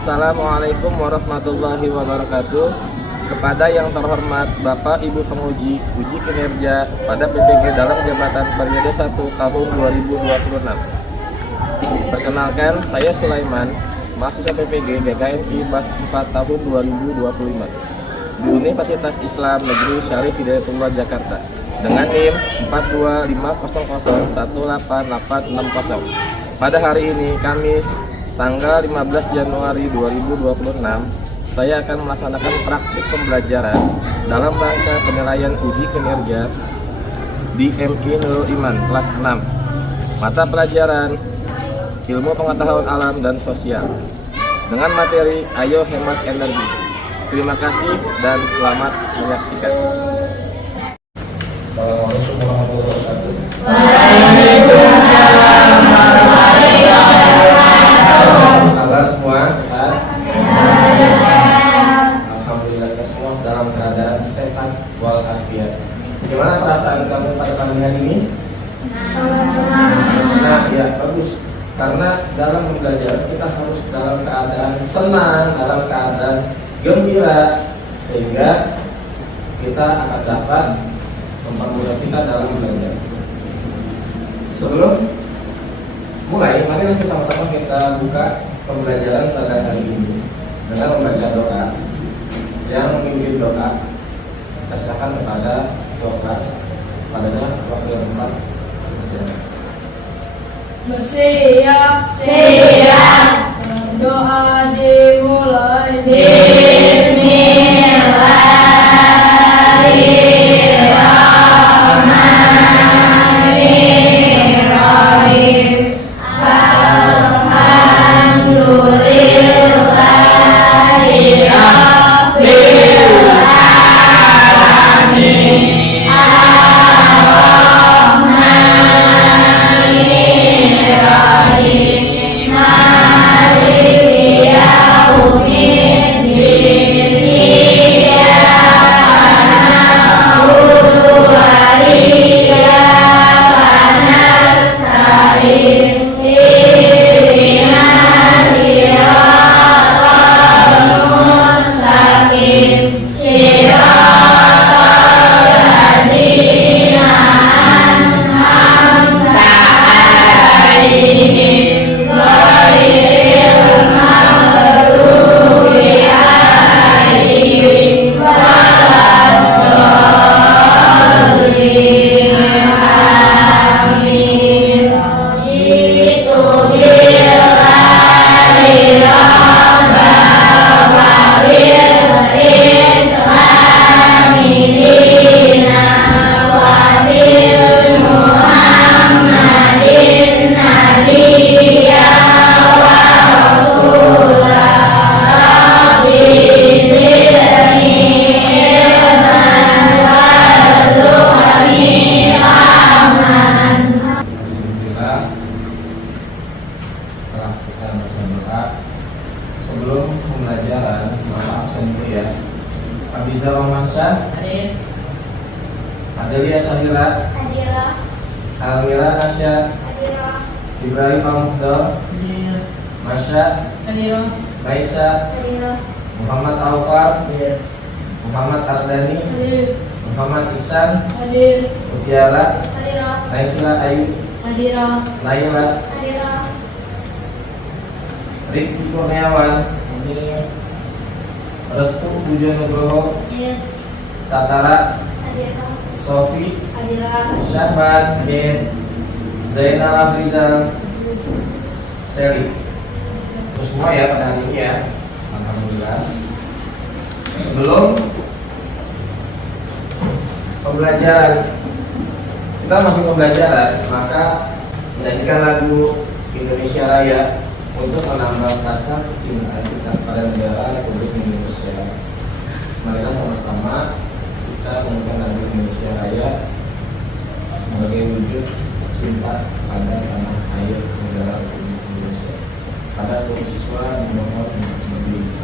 Assalamualaikum warahmatullahi wabarakatuh. Kepada yang terhormat Bapak Ibu penguji uji kinerja pada PPG dalam jabatan periode 1 tahun 2026. Perkenalkan, saya Sulaiman, mahasiswa PPG DKMI Batch 4 tahun 2025 di Universitas Islam Negeri Syarif Hidayatullah Jakarta dengan NIM 42500188860. Pada hari ini, Kamis, tanggal 15 Januari 2026, saya akan melaksanakan praktik pembelajaran dalam rangka penilaian uji kinerja di MI Nurul Iman kelas 6, mata pelajaran Ilmu Pengetahuan Alam dan Sosial dengan materi Ayo Hemat Energi. Terima kasih dan selamat menyaksikan. Assalamualaikum warahmatullahi wabarakatuh. Waalaikumsalam warahmatullahi wabarakatuh. Kabar semua sehat? Alhamdulillah kita semua dalam keadaan sehat walafiat. Gimana perasaan kamu pada pagi hari ini? Nah, ya bagus. Karena dalam belajar kita harus dalam keadaan senang, dalam keadaan gembira, sehingga kita akan dapat mempermudah kita dalam belajar. Sebelum mulai, mari nanti sama-sama kita buka pembelajaran pada hari ini dengan membaca doa. Yang memimpin doa kita serahkan kepada kelas, padanya waktu yang tepat. Bersiap, siap. Doa dimulai. Bismillahirrahmanirrahim. Alhamdulillahi rabbil alamin. Sebelum pembelajaran, maaf saya dulu ya. Abizar Romansyah, Hadir. Adelia Sahila, Hadira. Almira Nasya, Hadira. Ibrahim Al-Muhdar, Hadir. Masya, Hadira. Raisa, Hadira. Muhammad Alfar, Muhammad Ardani, Hadir. Muhammad Ihsan, Hadir. Mutiara, Hadira. Naisla Ayu, Hadira. Naila, Hadira. Rifki Kurniawan, Hadir. Restu Pujo Nugroho, Hadir. Satara, Hadira. Sofi, Hadira. Syahban, Zainal Afrizal, Seli. Terus semua ya pada hari ini ya. Alhamdulillah. Sebelum pembelajaran, kita masuk pembelajaran, maka menyanyikan lagu Indonesia Raya untuk menambah rasa kecintaan kita pada negara Republik Indonesia. Marilah sama-sama kita menyanyikan lagu Indonesia Raya sebagai wujud cinta pada tanah air negara Republik Indonesia. Pada seluruh siswa dimohon untuk berdiri.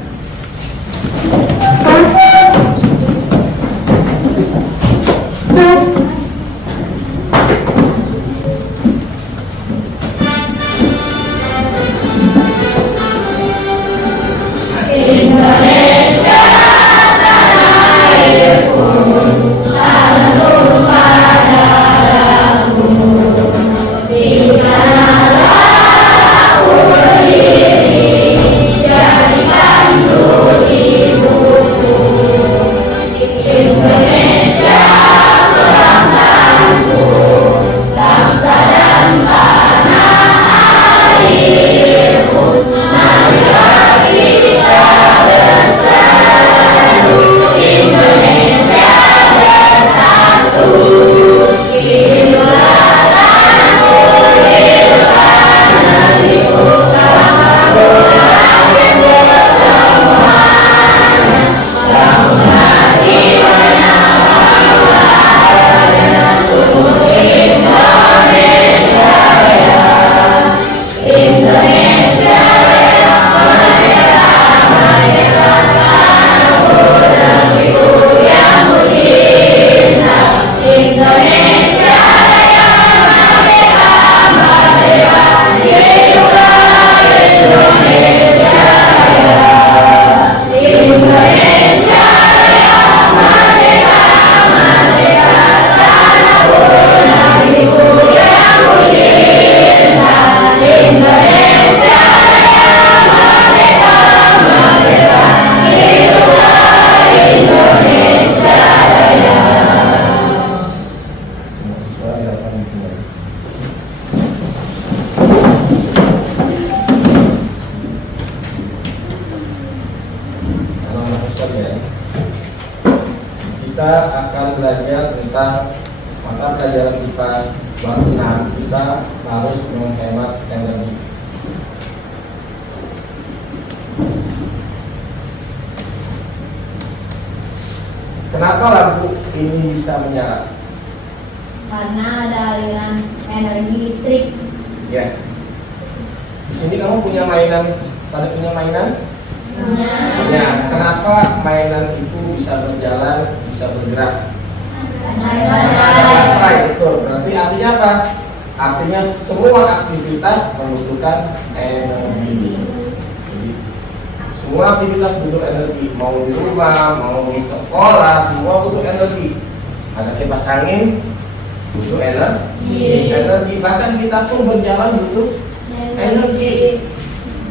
kita akan belajar tentang mata pelajaran IPA bab 6. Kita harus menghemat energi. Kenapa lampu ini bisa menyala? Karena ada aliran energi listrik. Ya. Di sini kamu punya mainan, pada punya mainan? Punya. Kenapa mainan itu bisa berjalan, bisa bergerak? Baterai, betul. Berarti artinya apa? Artinya semua aktivitas membutuhkan energi. Jadi, semua aktivitas butuh energi. Mau di rumah, mau di sekolah, semua butuh energi. Ada kipas angin, butuh energi. Bahkan kita pun berjalan butuh energi.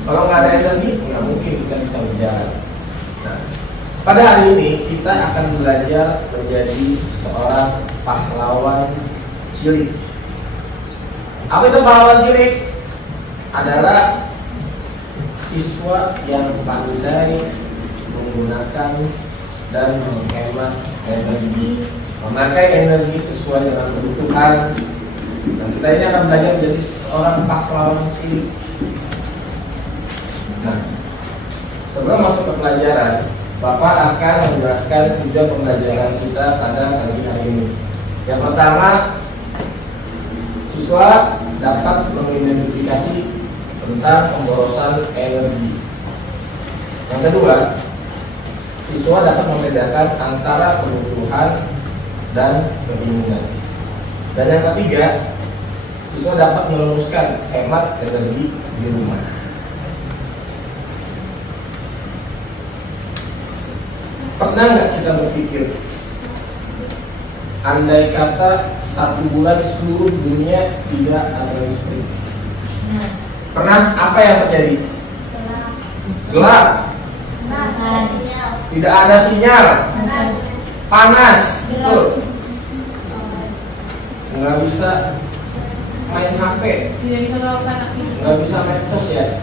Kalau nggak ada energi, nggak mungkin kita bisa berjalan. Nah, pada hari ini kita akan belajar menjadi seorang pahlawan cilik. Apa itu pahlawan cilik? Adalah siswa yang pandai menggunakan dan menghemat energi, memakai energi sesuai dengan kebutuhan. Dan kita ini akan belajar menjadi seorang pahlawan cilik. Nah, sebelum masuk ke pelajaran, Bapak akan menjelaskan tujuan pembelajaran kita pada hari ini. Yang pertama, siswa dapat mengidentifikasi tentang pemborosan energi. Yang kedua, siswa dapat membedakan antara kebutuhan dan keinginan. Dan yang ketiga, siswa dapat merumuskan hemat energi di rumah. Pernah nggak kita berpikir, andai kata 1 bulan seluruh dunia tidak ada listrik? Pernah, apa yang terjadi? Gelap. Tidak ada sinyal. Panas. Betul. Nggak bisa main HP. Nggak bisa main sosial.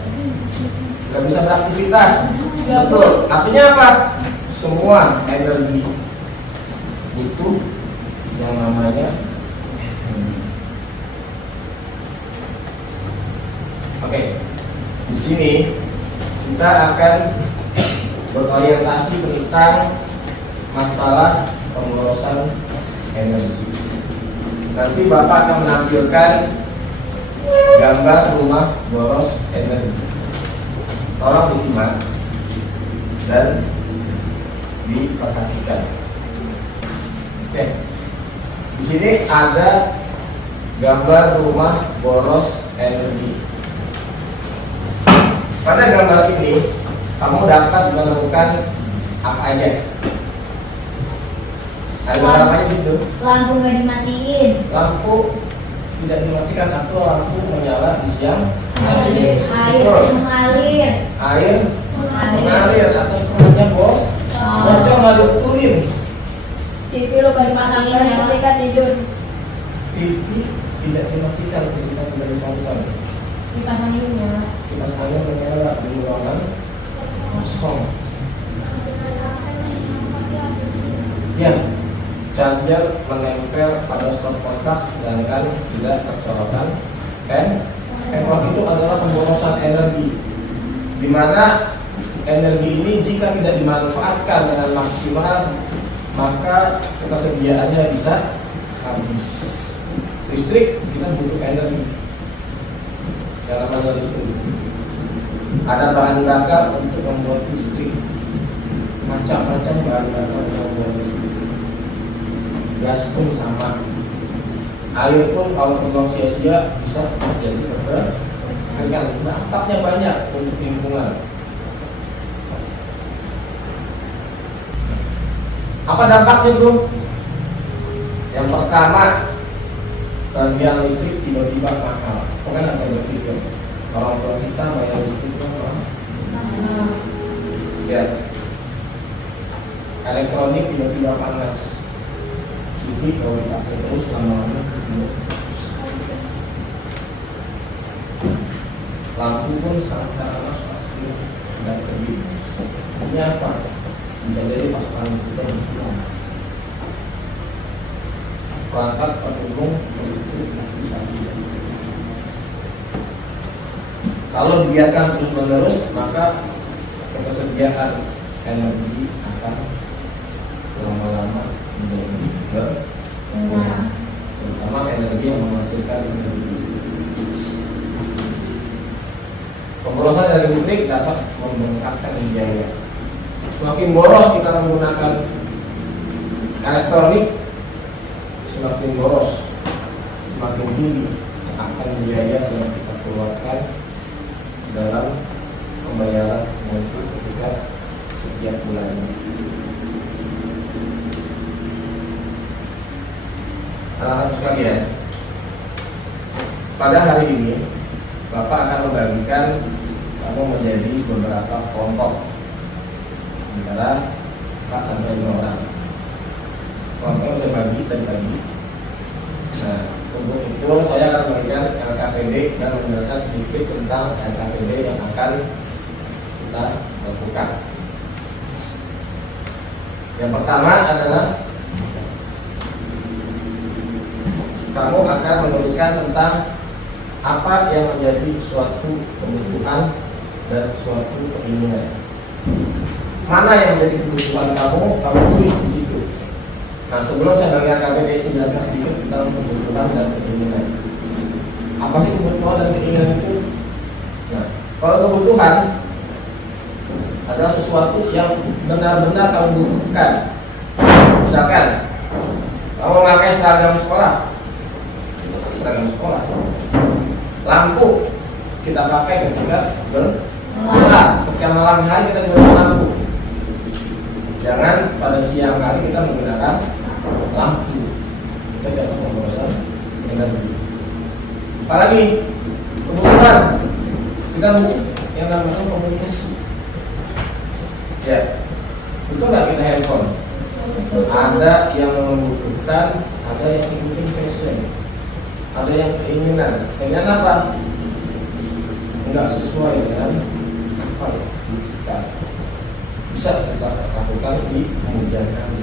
Nggak bisa beraktivitas. Betul. Artinya apa? Semua energi butuh yang namanya energi. Oke, di sini kita akan berorientasi tentang masalah pemborosan energi. Nanti Bapak akan menampilkan gambar rumah boros energi. Tolong disimak dan diperhatikan. Oke. Di sini ada gambar rumah boros energi. Pada gambar ini kamu dapat menemukan apa aja? Ada gambar apa aja di situ? Lampu nggak dimatiin. Lampu tidak dimatikan atau lampu menyala di siang Air mengalir. Air mengalir atau kerannya bocor nggak dibetulin. TV lupa dimatikan ketika tidur. TV tidak dimatikan ketika tidak ditonton. Kipas anginnya. Kipas angin menyala di ruangan kosong. Ya, charger menempel pada stop kontak sedangkan tidak tercolokan. Handphone itu adalah pemborosan energi, di mana energi ini jika tidak dimanfaatkan dengan maksimal maka ketersediaannya bisa habis. Listrik kita butuh energi. Yang namanya listrik, ada bahan bakar untuk membuat listrik, macam-macam bahan bakar untuk membuat listrik. Gas pun sama. Air pun kalau terbuang sia-sia bisa terjadi kekeringan. Dampaknya banyak untuk lingkungan. Apa dampaknya tuh? Yang pertama, tagihan listrik tiba-tiba mahal. Pokoknya apa berpikir orang tua kita bayar listrik itu ya. Elektronik tiba-tiba panas. TV kalau dipakai terus lama-lama lampu pun sangat panas pasti tidak terbit. Ini apa? Bisa jadi pasokan kita berkurang. perangkat pendukung listrik bisa. Kalau dibiarkan terus-menerus, maka ketersediaan energi akan lama-lama menjadi berkurang, terutama energi yang menghasilkan energi listrik. Pemborosan dari listrik dapat membengkakkan biaya. Semakin boros kita menggunakan elektronik, semakin boros, semakin tinggi akan biaya yang kita keluarkan dalam pembayaran energi ketika setiap bulan. Anak-anak sekalian, pada hari ini Bapak akan membagikan kamu menjadi beberapa kelompok antara 4 sampai 5 orang. Kelompok saya bagi tadi pagi. Nah, untuk itu saya akan memberikan LKPD dan menjelaskan sedikit tentang LKPD yang akan kita lakukan. Yang pertama adalah kamu akan menuliskan tentang apa yang menjadi suatu kebutuhan dan suatu keinginan. Mana yang menjadi kebutuhan kamu tulis di situ. Nah, sebelum saya bagikan KPD, saya jelaskan sedikit tentang kebutuhan dan keinginan. Apa sih kebutuhan dan keinginan itu? Nah, kalau kebutuhan adalah sesuatu yang benar-benar kamu butuhkan. Misalkan kamu memakai seragam sekolah, lampu kita pakai ketika bermalam. Ketika malam hari kita gunakan lampu. Jangan pada siang hari kita menggunakan lampu. Kita jangan pemborosan energi. Apalagi kebutuhan kita yang namanya komunikasi. Ya, betul nggak kita handphone? Ada yang membutuhkan, ada yang ikutin fashion, ada yang keinginan. Keinginan apa? Enggak sesuai dengan apa ya kita bisa kita lakukan di kemudian hari,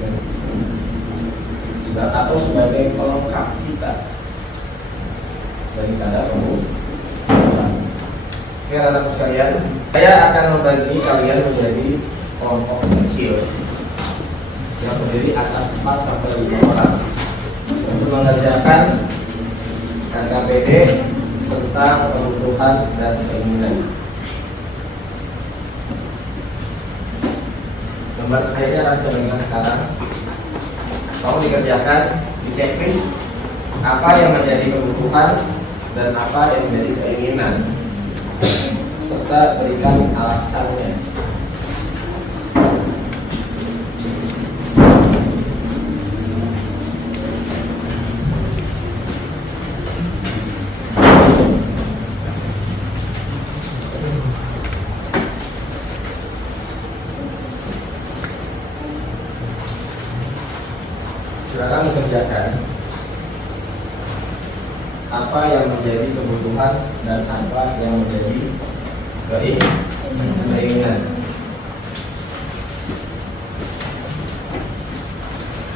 atau sebagai pelengkap kita daripada kebutuhan. Oke, anak-anak sekalian, saya akan membagi kalian menjadi kelompok kecil yang terdiri atas 4 sampai 5 orang untuk mengerjakan LKPD tentang kebutuhan dan keinginan. Gambar saya akan saya berikan sekarang. Kamu dikerjakan di checklist apa yang menjadi kebutuhan dan apa yang menjadi keinginan, serta berikan alasannya. Sekarang mengerjakan apa yang menjadi kebutuhan dan apa yang menjadi keinginan.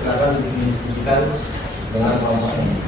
Silakan didiskusikan dengan kelompok ini.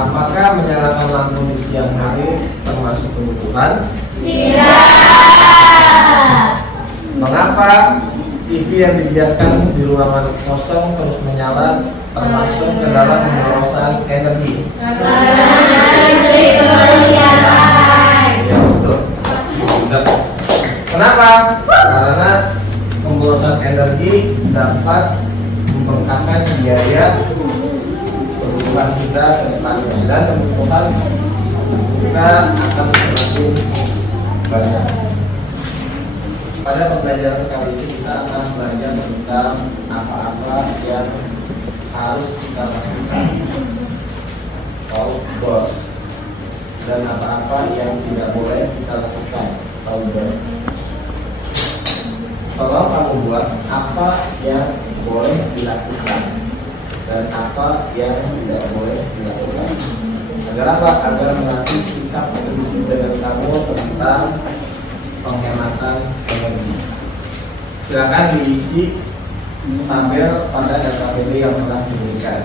Apakah menyalakan lampu di siang hari termasuk kebutuhan? Tidak. Mengapa TV yang dibiarkan di ruangan kosong terus menyala termasuk ke dalam pemborosan energi? Ya betul. Benar. Kenapa? Karena pemborosan energi dapat membengkakkan biaya kebutuhan kita ke depannya, dan kebutuhan kita akan semakin banyak. Pada pembelajaran kali ini kita akan belajar tentang apa-apa yang harus kita lakukan, outdoors, dan apa-apa yang tidak boleh kita lakukan, outdoor. Tolong kamu buat apa yang boleh dilakukan dan apa yang tidak boleh dilakukan. Agar apa? Agar melatih sikap kedisiplinan kamu tentang penghematan energi. Silakan diisi tabel pada data pilih yang telah diberikan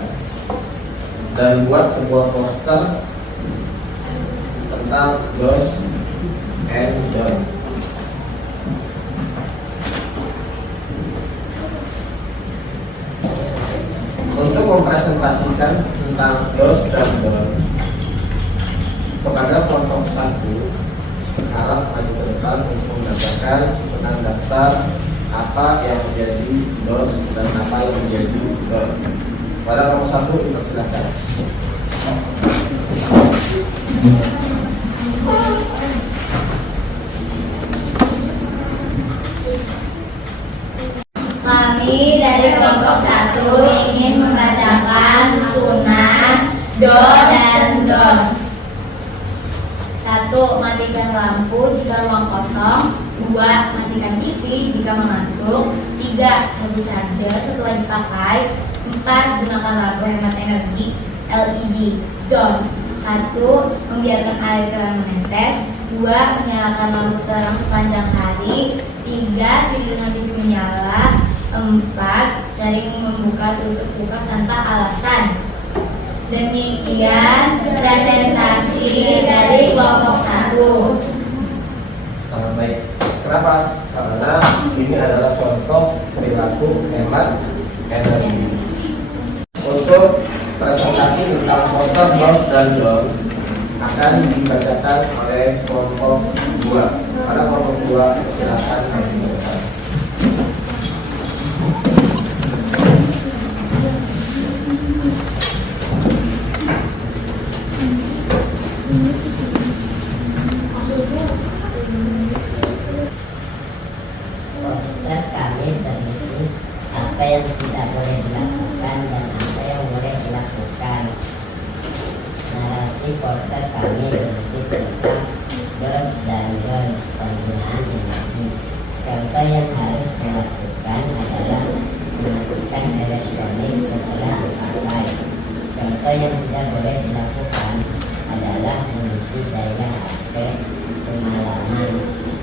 dan buat sebuah poster tentang do's and don'ts. Untuk mempresentasikan tentang do's dan don'ts kepada kelompok 1, harap maju ke depan untuk menambahkan susunan daftar apa yang menjadi do's dan apa yang menjadi don'ts. Pada kelompok 1 kita silakan. Kami dari kelompok 1 ingin membacakan susunan do dan dos. 1. Matikan lampu jika ruang kosong. 2. Matikan TV jika mengantuk. 3. Cabut charger setelah dipakai. 4. Gunakan lampu hemat energi LED. Dos. 1. Membiarkan air keran menetes. 2. Menyalakan lampu terang sepanjang hari. 3. Tidur dengan TV menyala. 4. Sering membuka tutup kulkas tanpa alasan. Demikian presentasi dari kelompok 1. Sangat baik. Kenapa? Karena ini adalah contoh perilaku hemat energi. Untuk presentasi tentang poster do's dan don'ts akan dibacakan oleh kelompok 2. Pada kelompok 2 silakan menunjukkan. Poster kami berisi apa yang tidak boleh dilakukan dan apa yang boleh dilakukan. Narasi poster kami berisi tentang do's dan don'ts penggunaan energi. Contoh yang harus dilakukan adalah mematikan elektronik setelah dipakai. Contoh yang tidak boleh dilakukan adalah mengisi daya HP semalaman.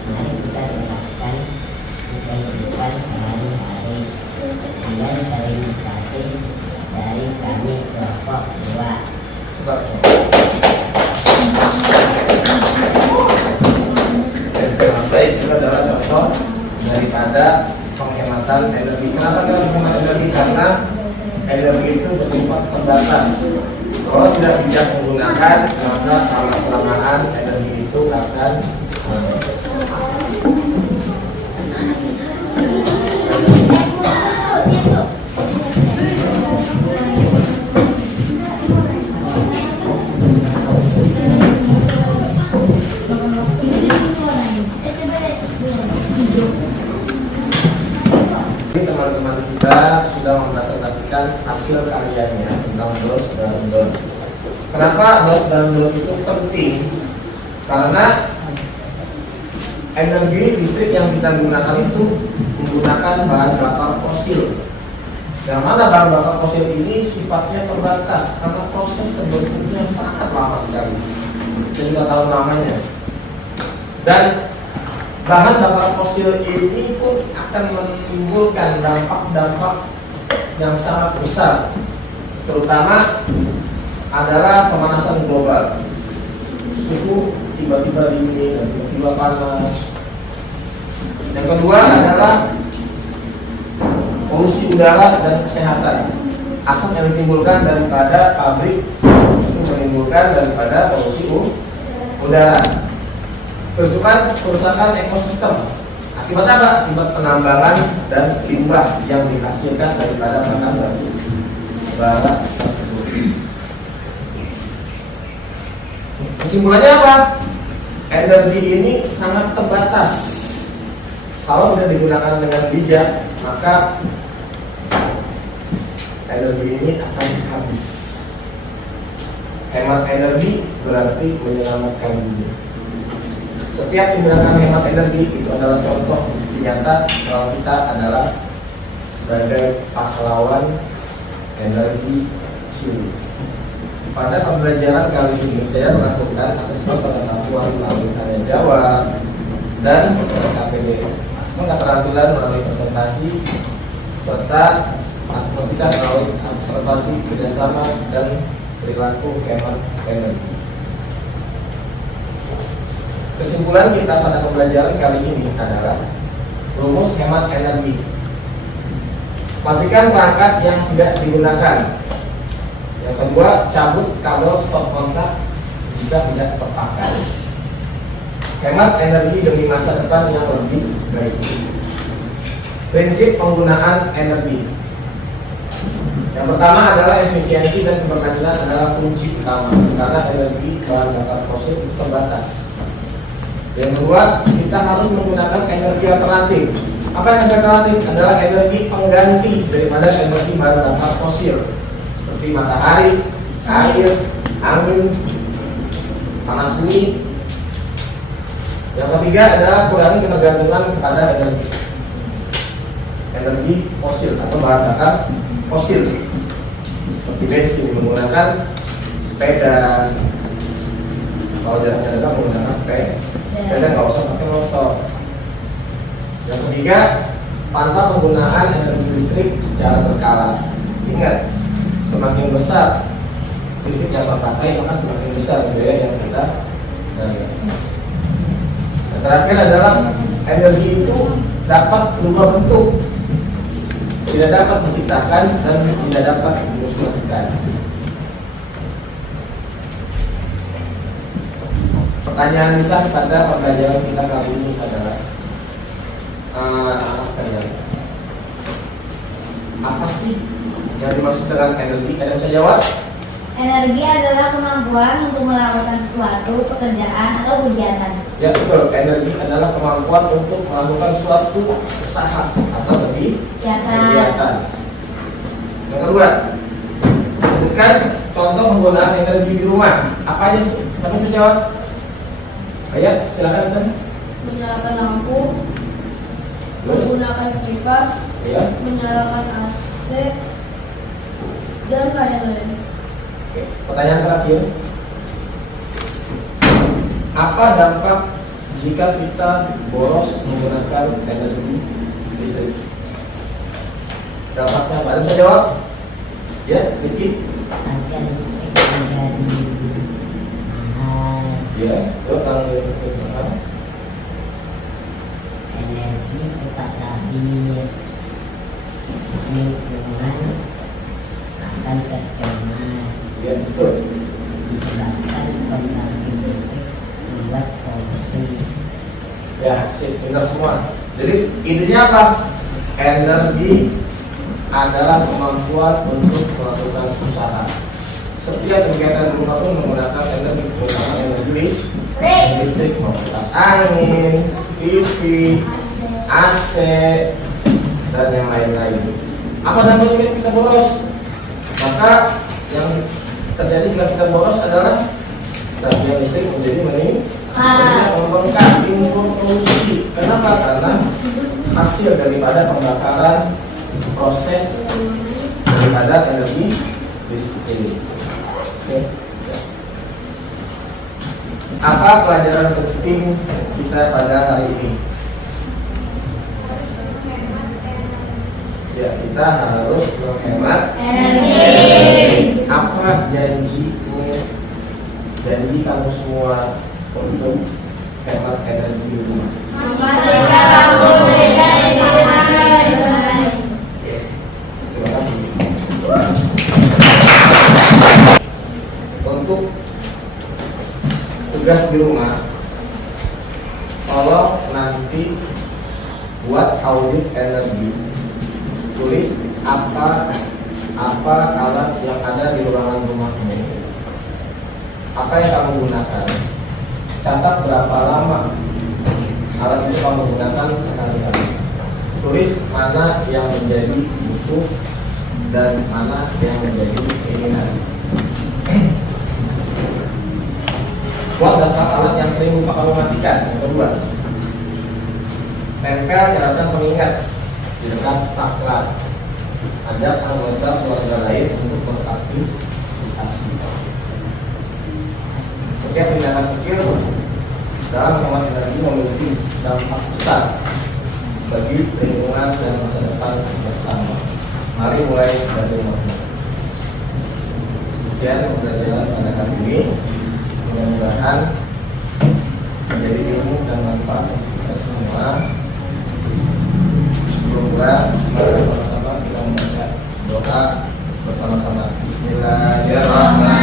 Mari kita terapkan di kehidupan sehari-hari. Sekian terima kasih dari kami kelompok 2. Baik, itu adalah contoh daripada penghematan energi. Kenapa kita menghemat energi? Karena energi itu bersifat terbatas. Kalau tidak bijak menggunakan, maka lama-kelamaan energi itu akan habis. Ini teman-teman kita sudah mempresentasikan hasil karyanya tentang do's dan don'ts. Kenapa do's dan don'ts itu penting? Karena energi listrik yang kita gunakan itu menggunakan bahan bakar fosil. Yang mana bahan bakar fosil ini sifatnya terbatas karena proses terbentuknya sangat lama sekali. Kita juga tahu namanya. Dan bahan bakar fosil ini pun akan menimbulkan dampak-dampak yang sangat besar, terutama adalah pemanasan global. Suhu tiba-tiba dingin dan tiba-tiba panas. Yang kedua adalah polusi udara dan kesehatan. Asap yang ditimbulkan daripada pabrik itu menimbulkan daripada polusi udara. Kerusakan ekosistem. Akibat apa? Akibat penambangan dan limbah yang dihasilkan daripada bahan batu bara tersebut. Kesimpulannya apa? Energi ini sangat terbatas. Kalau tidak digunakan dengan bijak, maka energi ini akan habis. Hemat energi berarti menyelamatkan dunia. Setiap tindakan hemat energi itu adalah contoh nyata bahwa kita adalah sebagai pahlawan energi siri. Pada pembelajaran kali ini saya melakukan asesmen pengetahuan melalui tanya jawab dan KPD, asesmen keterampilan melalui presentasi serta asesmen melalui observasi kerjasama dan perilaku hemat energi. Kesimpulan kita pada pembelajaran kali ini adalah rumus hemat energi. Matikan perangkat yang tidak digunakan. Yang kedua, cabut kabel stop kontak jika tidak terpakai. Hemat energi demi masa depan yang lebih baik. Prinsip penggunaan energi. Yang pertama adalah efisiensi dan keberlanjutan adalah kunci utama karena energi bahan bakar fosil itu terbatas. Yang kedua, kita harus menggunakan energi alternatif. Apa yang alternatif? Adalah energi pengganti daripada energi bahan bakar fosil seperti matahari, air, angin, panas bumi. Yang ketiga adalah kurangi ketergantungan kepada energi fosil atau bahan bakar fosil seperti bensin menggunakan sepeda. Kalau jaraknya dekat menggunakan sepeda nggak usah pakai motor. Yang ketiga, tanpa penggunaan energi listrik secara berkala. Ingat, semakin besar listrik yang terpakai maka semakin besar biaya yang kita bayar. Yang terakhir adalah energi itu dapat berubah bentuk, tidak dapat diciptakan dan tidak dapat dimusnahkan. Pertanyaan lisan pada pembelajaran kita kali ini adalah anak sekalian, apa sih yang dimaksud dengan energi? Ada yang bisa jawab? Energi adalah kemampuan untuk melakukan sesuatu pekerjaan atau kegiatan. Ya betul, energi adalah kemampuan untuk melakukan suatu usaha atau kegiatan. Yang kedua, sebutkan contoh penggunaan energi di rumah. Apa aja sih? Siapa bisa jawab? Ayo, silakan San. Menyalakan lampu, menggunakan kipas, Ya. menyalakan AC, dan lain-lain. Oke. Pertanyaan terakhir, apa dampak jika kita boros menggunakan energi listrik? Dampaknya apa? Ada bisa jawab? Ya, Riki. Harga listrik menjadi mahal, Ya, energi cepat habis, lingkungan akan tercemar Ya, betul. disebabkan pembangkit listrik membuat polusi. Ya, sip, benar semua. Jadi intinya apa? Energi adalah kemampuan untuk melakukan usaha. Setiap kegiatan rumah pun menggunakan energi, terutama energi listrik, mau kipas angin, TV, AC, dan yang lain-lain. Apa dampaknya jika kita boros? Maka yang terjadi jika kita boros adalah tagihan listrik menjadi membengkak, timbul polusi. Kenapa? Karena hasil daripada pembakaran proses daripada energi listrik. Oke. Apa pelajaran penting kita pada hari ini? Ya, kita harus menghemat energi. apa janjinya? Janji kamu semua untuk hemat energi di rumah. Mematikan lampu tidak dipakai. Terima kasih. Untuk tugas di rumah, tolong nanti buat audit energi. Tulis apa alat yang ada di ruangan rumahmu, apa yang kamu gunakan, catat berapa lama alat itu kamu gunakan sekali-kali. Tulis mana yang menjadi butuh dan mana yang menjadi keinginan. Buat daftar alat yang sering lupa kamu matikan. Yang kedua, tempel catatan pengingat di dekat saklar. Ajak anggota keluarga lain untuk beraktivitas. Setiap tindakan kecil dalam hemat energi memiliki dampak besar bagi lingkungan dan masa depan bersama. Mari mulai dari rumah. Sekian pembelajaran pada kali ini. Mudah-mudahan menjadi ilmu dan manfaat kita semua. Sebelumnya mari sama-sama kita membaca doa bersama-sama. Bismillahirrahmanirrahim.